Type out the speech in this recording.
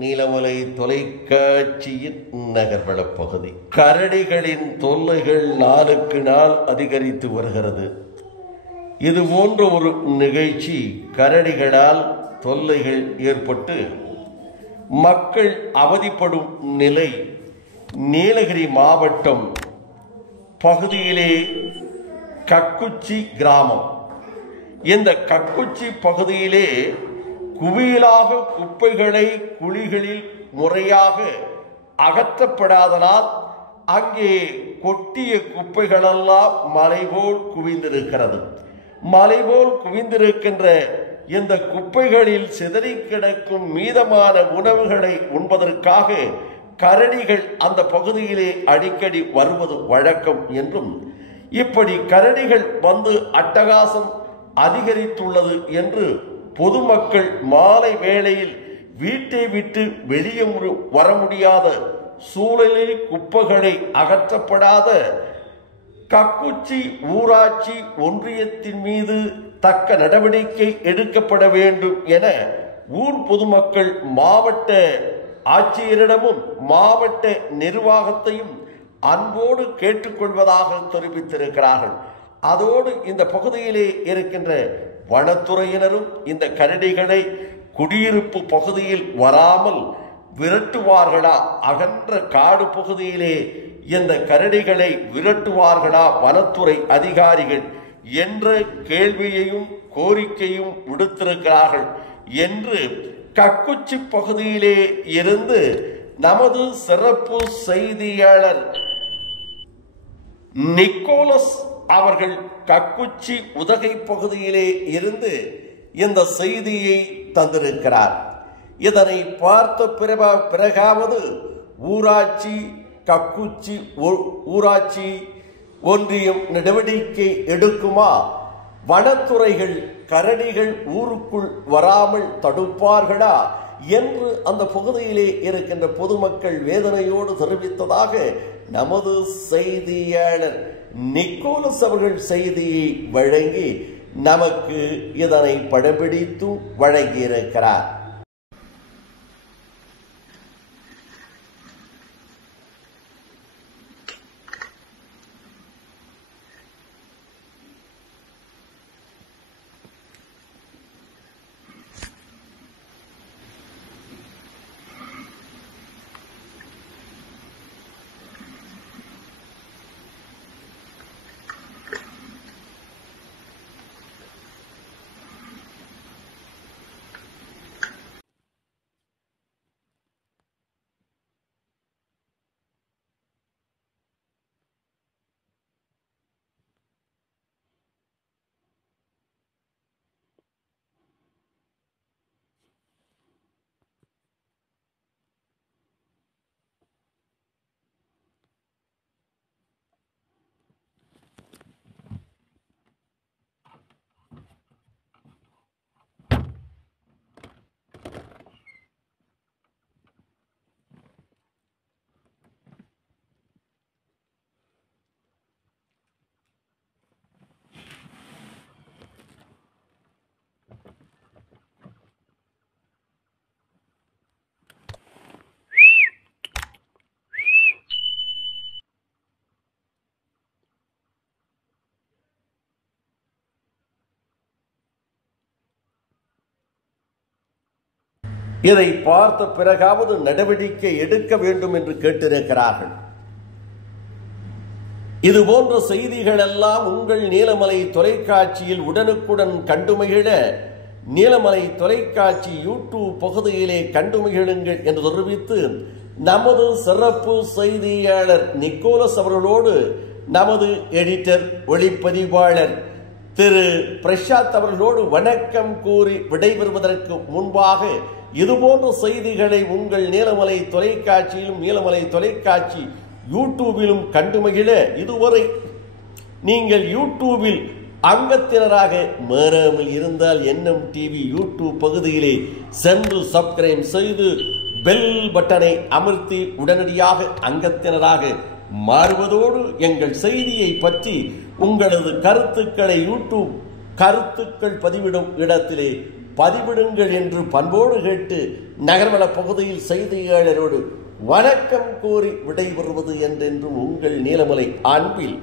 நீலமலை தொலைக்காட்சியின் நகர்வள பகுதி. கரடிகளின் தொல்லைகள் நாளுக்கு நாள் அதிகரித்து வருகிறது. இது போன்ற ஒரு நிகழ்ச்சி கரடிகளால் தொல்லைகள் ஏற்பட்டு மக்கள் அவதிப்படும் நிலை நீலகிரி மாவட்டம் பகுதியிலே கக்குச்சி கிராமம். இந்த கக்குச்சி பகுதியிலே குவியலாக குப்பைகளை குழிகளில் முறையாக அகற்றப்படாதனால் அங்கே கொட்டிய குப்பைகளெல்லாம் மலைபோல் குவிந்திருக்கிறது. மலைபோல் குவிந்திருக்கின்ற இந்த குப்பைகளில் சிதறி கிடக்கும் மீதமான உணவுகளை உண்பதற்காக கரடிகள் அந்த பகுதியிலே அடிக்கடி வருவது வழக்கம் என்றும், இப்படி கரடிகள் வந்து அட்டகாசம் அதிகரித்துள்ளது என்று பொதுமக்கள் மாலை வேளையில் வீட்டை விட்டு வெளியே வர முடியாத சூழலில் குப்பைகளை அகற்றப்படாத கக்குச்சி ஊராட்சி ஒன்றியத்தின் மீது தக்க நடவடிக்கை எடுக்கப்பட வேண்டும் என ஊர் பொதுமக்கள் மாவட்ட ஆட்சியரிடமும் மாவட்ட நிர்வாகத்தையும் அன்போடு கேட்டுக்கொள்வதாக தெரிவித்திருக்கிறார்கள். அதோடு இந்த பகுதியிலே இருக்கின்ற வனத்துறையினரும் இந்த கரடிகளை குடியிருப்பு பகுதியில் வராமல் விரட்டுவார்களா, அகன்ற காடு பகுதியிலே இந்த கரடிகளை விரட்டுவார்களா வனத்துறை அதிகாரிகள் என்ற கேள்வியையும் கோரிக்கையும் விடுத்திருக்கிறார்கள் என்று கக்குச்சி பகுதியிலே இருந்து நமது சிறப்பு செய்தியாளர் நிக்கோலஸ் அவர்கள் கக்குச்சி உதகை பகுதியிலே இருந்து இந்த செய்தியை தந்திருக்கிறார். இதனை பார்த்த பிறகாவது ஊராட்சி கக்குச்சி ஊராட்சி ஒன்றியம் நடவடிக்கை எடுக்குமா, வனத்துறைகள் கரடிகள் ஊருக்குள் வராமல் தடுப்பார்களா என்று அந்த பகுதியிலே இருக்கின்ற பொதுமக்கள் வேதனையோடு தெரிவித்ததாக நமது செய்தியாளர் நிக்கோலஸ் அவர்கள் செய்தியை வழங்கி நமக்கு இதனை படம்பிடித்து வழங்கியிருக்கிறார். இதை பார்த்த பிறகாவது நடவடிக்கை எடுக்க வேண்டும் என்று கேட்டிருக்கிறார்கள். இது போன்ற செய்திகள் எல்லாம் உங்கள் நீலமலை தொலைக்காட்சியில் உடனுக்குடன் கண்டுமகிழ நீலமலை தொலைக்காட்சி யூடியூப் பகுதியிலே கண்டுமகிழுங்கள் என்று தெரிவித்து நமது சிறப்பு செய்தியாளர் நிக்கோலஸ் அவர்களோடு நமது எடிட்டர் ஒளிப்பதிவாளர் திரு பிரசாத் அவர்களோடு வணக்கம் கூறி விடைபெறுவதற்கு முன்பாக இதுபோன்ற செய்திகளை உங்கள் நீலமலை தொலைக்காட்சியிலும் நீலமலை தொலைக்காட்சி யூடியூபிலும் கண்டுமகிழ இதுவரை நீங்கள் யூடியூபில் அங்கத்தினராக மாறாமல் இருந்தால் என்எம் டிவி யூடியூப் பகுதியிலே சென்று சப்ஸ்கிரைப் செய்து பெல் பட்டனை அமர்த்தி உடனடியாக அங்கத்தினராக மாறுவதோடு எங்கள் செய்தியை பற்றி உங்களது கருத்துக்களை யூடியூப் கருத்துக்கள் பதிவிடும் இடத்திலே பதிவிடுங்கள் என்று பண்போடு கேட்டு நகர்வள பகுதியில் செய்தியாளரோடு வணக்கம் கூறி விடைபெறுவது என்றென்றும் உங்கள் நீலமலை அன்பில்